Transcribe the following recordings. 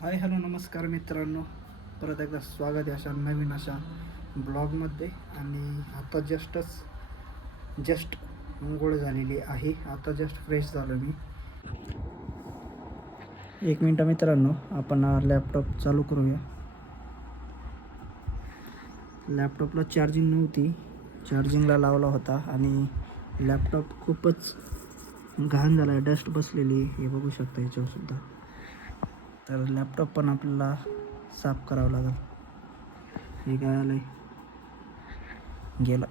Hi hello नमस्कार मित्रांनो, परत एकदा स्वागत आहे अशा नवीन अशा ब्लॉगमध्ये. आणि आता जस्ट अंघोळ झालेली आहे. आता जस्ट फ्रेश झालो मी. एक मिनटं मित्रांनो, आपण लॅपटॉप चालू करूया. लॅपटॉपला चार्जिंग नव्हती, चार्जिंगला लावला होता आणि लॅपटॉप खूपच घाण झाला आहे, डस्ट बसलेली हे बघू शकता याच्यावरसुद्धा. तर लॅपटॉप पण आपल्याला साफ करावं लागेल. हे काय आलं गेलं.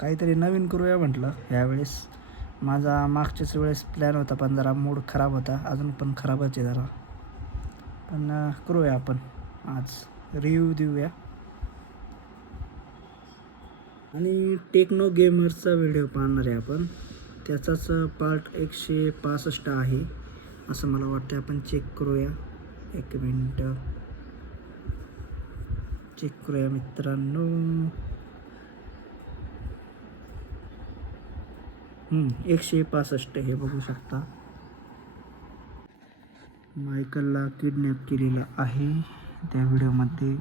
काहीतरी नवीन करूया म्हटलं ह्यावेळेस. माझा मागच्याच वेळेस प्लॅन होता पण जरा मूड खराब होता, अजून पण खराबच आहे जरा. पण करूया आपण आज, रिव्ह्यू देऊया. आणि टेक्नो गेमर्सचा व्हिडिओ पाहणार आहे आपण. त्याचाच पार्ट 165 आहे असं मला वाटतं. आपण चेक करूया, एक मिनटं चेक करूया मित्रांनो. 165 हे बघू शकता. मायकलला किडनॅप केलेलं आहे. त्या व्हिडिओमध्ये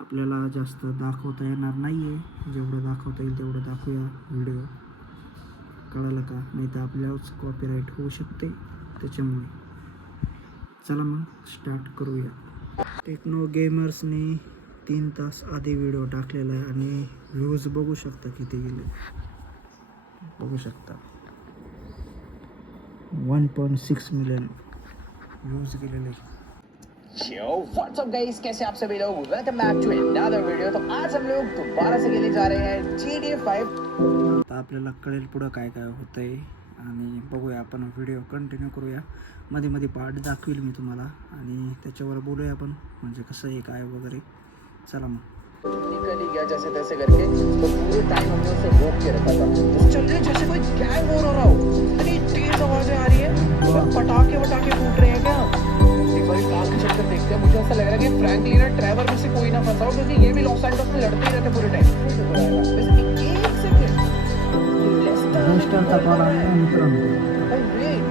आपल्याला जास्त दाखवता येणार नाही आहे. जेवढं दाखवता येईल तेवढं दाखवूया व्हिडिओ, कळालं का? नाही तर आपल्यालाच कॉपीराईट होऊ शकते. त्याच्यामुळे चला मग स्टार्ट करूया. टेक्नो गेमर्सने 3 तास आधी व्हिडिओ टाकलेला आहे आणि व्ह्यूज बघू शकता किती गेले. बघू शकता 1.6 मिलियन व्ह्यूज गेलेले. Yo, what's up guys, कैसे आप सभी लोग? Welcome back to another video. तो आज हम लोग दोबारा से खेलने जा रहे हैं GTA 5। आता आपल्याला कळेल पुढं काय काय होतंय आणि बघूया. आपण व्हिडिओ कंटिन्यू करूया. मध्ये मध्ये पार्ट दाखवेल मी तुम्हाला आणि त्याच्यावर बोलूया आपण, म्हणजे कसं आहे काय वगैरे. चला मग. निकल ही गया जैसे तैसे करके। तो पूरे टाइम हमने उसे रोक के रखा था। उस चल रही जैसे कोई गैंग हो रहा हो। इतनी तेज आवाजें आ रही है, पटाखे फूट रहे हैं क्या? एक बार कार के चक्कर देखते हैं। मुझे ऐसा लग रहा है कि फ्रैंकलिन और ट्रेवर में से कोई ना फंसा हो, क्योंकि ये भी लॉस एंजल्स में लड़ते ही रहते पूरे टाइम। एक सेकंड, लेस्टरचा कॉल आलेला आहे मित्रांनो. वेट,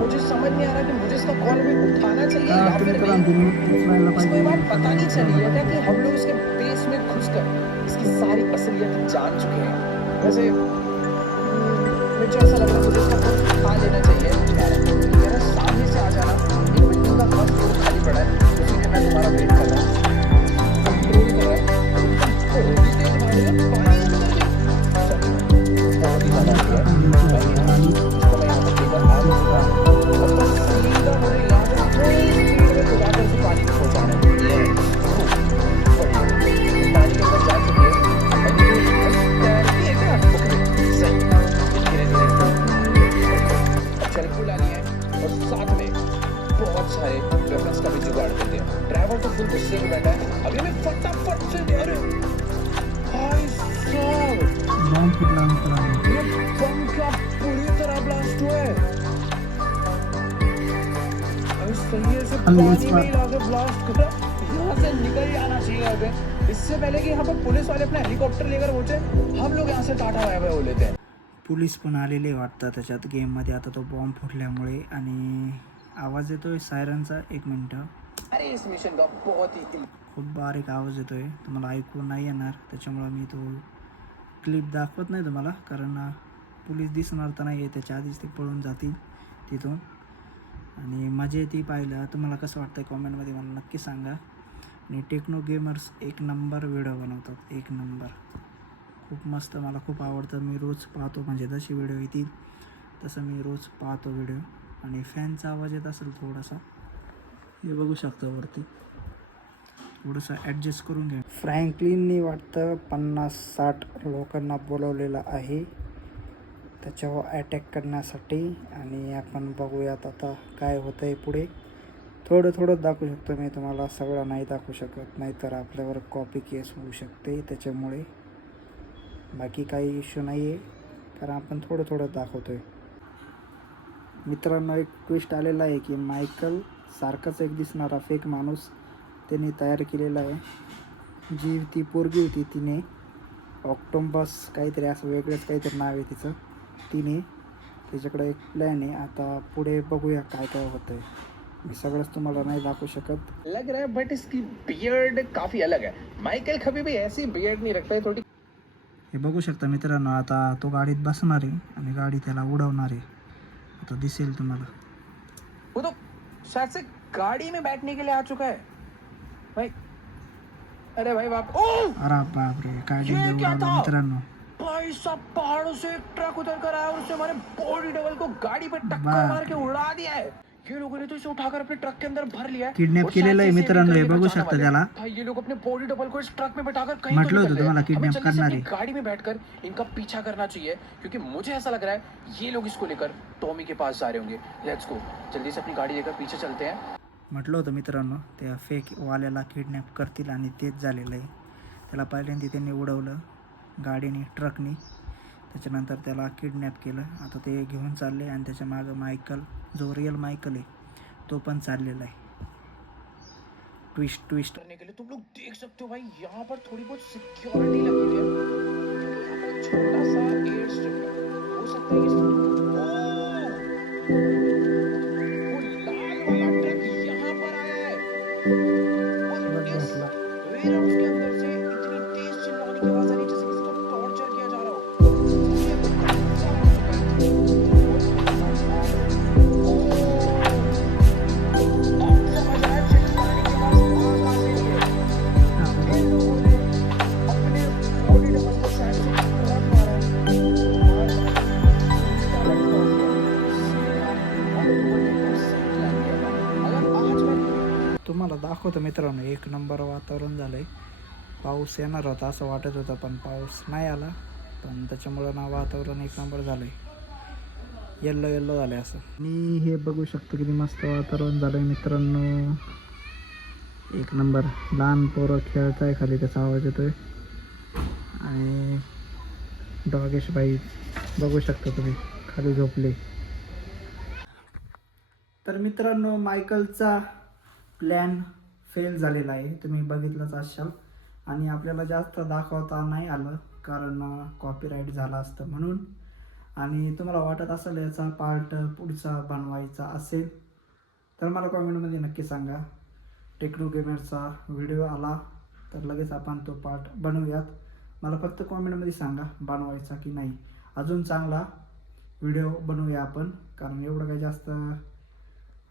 मुझे समझ नहीं आ रहा कि मुझे इसका कॉल भी उठाना चाहिए या फिर इसको ये बात पता नहीं चली है क्या कि हम लोग इसके बेस में घुसकर इसकी सारी असलियत जान चुके हैं। वैसे मुझे ऐसा लग रहा है मुझे इसका फोन उठा लेना चाहिए। मेरा सामने से आ जाना, एक विंडो का फर्स्ट फ्लोर खाली पड़ा है, उसी में मैं तुम्हारा वेट कर रहा हूँ। कंट्रोल कर रहा है, बहुत ही तेज भाग रहा है, पानी में उतर गई। चल, बहुत ही ज्यादा हो गया। इसको मैं यहाँ पर लेकर आ जाऊँगा और बस सीधा मुझे यहाँ से थोड़ी स्पीड में घुमाकर उसे पानी में पहुँचाना है। बढ़िया, पानी के अंदर जा चुकी है। अब ये तैरती है क्या? सही, धीरे-धीरे अब चरखू लानी है और साथ में बहुत सारे वेपन्स का भी जुगाड़ करते हैं। ड्राइवर तो फुल गुस्से में बैठा है। अभी मैं फटाफट से, अरे भाई साहब, ये बम क्या पूरी तरह ब्लास्ट हुआ है। अभी सही से पानी में ही लाके ब्लास्ट करा। यहाँ से निकल जाना चाहिए अबे, इससे पहले कि यहाँ पर पुलिस वाले अपना हेलीकॉप्टर लेकर पहुंचे। हम लोग यहाँ से टाटा बाय बाय हो लेते हैं। पोलीस पण आलेले वाटतं त्याच्यात गेममध्ये आता तो बॉम्ब फुटल्यामुळे. आणि आवाज येतोय सायरनचा. एक मिनटं. अरे इस मिशन का बहुत ही खूप बारीक आवाज येतोय, तुम्हाला ऐकू नाही येणार. त्याच्यामुळं मी तो क्लिप दाखवत नाही तुम्हाला, कारण पोलीस दिसणार तर नाही आहे. त्याच्या आधीच ते पळून जातील तिथून. आणि मजा येते पाहिलं. तुम्हाला कसं वाटतं कॉमेंटमध्ये मला नक्की सांगा. आणि टेक्नो गेमर्स एक नंबर व्हिडिओ बनवतात, एक नंबर. खूप मस्त, मला खूप आवडतं. मी रोज पाहतो, म्हणजे जशी व्हिडिओ येतील तसं मी रोज पाहतो व्हिडिओ. आणि फॅनचा आवाज येत असेल थोडासा, हे बघू शकता वरती. थोडंसं ॲडजस्ट करून घ्या. फ्रँकलिनने वाटतं 50-60 लोकांना बोलवलेलं आहे त्याच्यावर अटॅक करण्यासाठी. आणि आपण बघूयात आता काय होतं आहे पुढे. थोडं दाखवू शकतो मी तुम्हाला, सगळं नाही दाखवू शकत, नाहीतर आपल्यावर कॉपी केस होऊ शकते. त्याच्यामुळे बाकी काही इश्यू नाही आहे, कारण आपण थोडं दाखवतो आहे. मित्रांनो, एक ट्विस्ट आलेला आहे की मायकल सारखाच एक दिसणारा फेक माणूस त्यांनी तयार केलेला आहे. जी ती पोरगी होती तिने ऑक्टोपस काहीतरी, असं वेगळंच काहीतरी नाव आहे तिचं, तिने त्याच्याकडे एक प्लॅन आहे. आता पुढे बघूया काय काय होतं आहे. मी सगळंच तुम्हाला नाही दाखवू शकत. लग रहा है बट इसकी बियर्ड काफी अलग है. माइकल कभी भी ऐसी बियर्ड नहीं रखता है, थोड़ी हे बघू शकता मित्रांनो, आता तो गाडीत बसणार आहे आणि गाडी त्याला उडवणार आहे. आता दिसेल तुम्हाला. वो तो शायद से गाड़ी में बैठने के लिए आ चुका है भाई. अरे भाई बाप. ओ अरे बापरे, काय ये डेंजर क्या उडवलं था? मित्रांनो. भाई साहब, पहाड़ों से एक ट्रक उतर कर आया और उसने हमारे बॉडी डबल को गाड़ी पे टक्कर बाप मार के उड़ा दिया है. ये लोगों ने तो इसे उठाकर अपने ट्रक के अंदर भर लिया है. किडनॅप और शायद केलेलं आहे से इसे मित्रांनो, हे निकल के बघू बचाने शकता वाले त्याला. हैं. भाई ये लोग अपने बॉडी डबल को इस ट्रक में बैठाकर कहीं म्हटलं तो होतं निकल तुम्हाला रहे हैं. किडनॅप हमें जल्दी से करणार अपनी आहे. गाड़ी में बैठकर इनका पीछा करना चाहिए, क्योंकि मुझे ऐसा लग रहा है ये लोग इसको लेकर टॉमी के पास जा रहे होंगे. लेट्स गो, जल्दी से अपनी गाड़ी लेकर पीछे चलते हैं. म्हटलं होतं मित्रांनो, त्या फेक वाल्याला किडनॅप करतील आणि तेच झालेलं आहे. त्याला पहिल्यांदा त्यांनी उडवलं गाडीने, ट्रकनी. त्याच्यानंतर त्याला किडनॅप केलं. आता ते घेऊन चालले आणि त्याच्या मागं मायकल, जो रिअल मायकल आहे, तो पण चाललेला आहे. ट्विस्ट करने के लिए तुम लोग देख सकते हो भाई, यहाँ पर थोड़ी बहुत सिक्योरिटी लगी हुई है, क्योंकि यहाँ पर एक छोटा सा एयर स्ट्रिप है. हो सकता है वो लाल वाला ट्रक यहाँ पर आया है और इस वेयर हाउस के अंदर से इतनी तेज चिल्लाने की आवाज आ रही है जैसे किसी को टॉर्चर किया जा रहा हो. ये बहुत सारा हो चुका है. अब समझ आया चिल्लाने की आवाज कहाँ से आई है. इन लोगों ने अपने बॉडी डबल को शायद से ट्रक मारा है. उल्टा लटका हो गया. और तो सही लग गया. अगर आज मैं तुम्हाला दाखवतो मित्रांनो, एक नंबर वातावरण झालं आहे. पाऊस येणार होता असं वाटत होतं, पण पाऊस नाही आला. पण त्याच्यामुळं ना वातावरण एक नंबर झालं आहे. येल्लो येल्लो झालं आहे असं. आणि हे बघू शकतो किती मस्त वातावरण झालं आहे मित्रांनो. एक नंबर. लहान पोरं खेळत आहे खाली, त्याचा आवाज येतो आहे. आणि डॉगेश बाई बघू शकता तुम्ही, खाली झोपले. तर मित्रांनो, मायकलचा प्लॅन फेल झालेला आहे, तुम्ही बघितलंच असाल. आणि आपल्याला जास्त दाखवता नाही आलं कारण कॉपीराईट झाला असतं म्हणून. आणि तुम्हाला वाटत असेल याचा पार्ट पुढचा बनवायचा असेल तर मला कॉमेंटमध्ये नक्की सांगा. टेक्नो गेमरचा व्हिडिओ आला तर लगेच आपण तो पार्ट बनवूयात. मला फक्त कॉमेंटमध्ये सांगा बनवायचा की नाही. अजून चांगला व्हिडिओ बनवूया आपण, कारण एवढं काही जास्त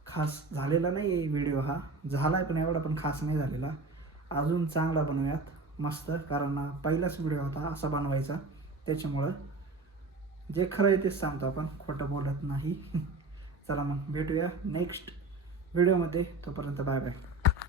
खास झालेला नाही आहे व्हिडिओ. हा झाला आहे पण एवढा पण खास नाही झालेला. अजून चांगला बनवूयात मस्त, कारण पहिलाच व्हिडिओ होता असा बनवायचा. त्याच्यामुळं जे खरं आहे तेच सांगतो आपण, खोटं बोलत नाही. चला मग भेटूया नेक्स्ट व्हिडिओमध्ये. तोपर्यंत बाय बाय.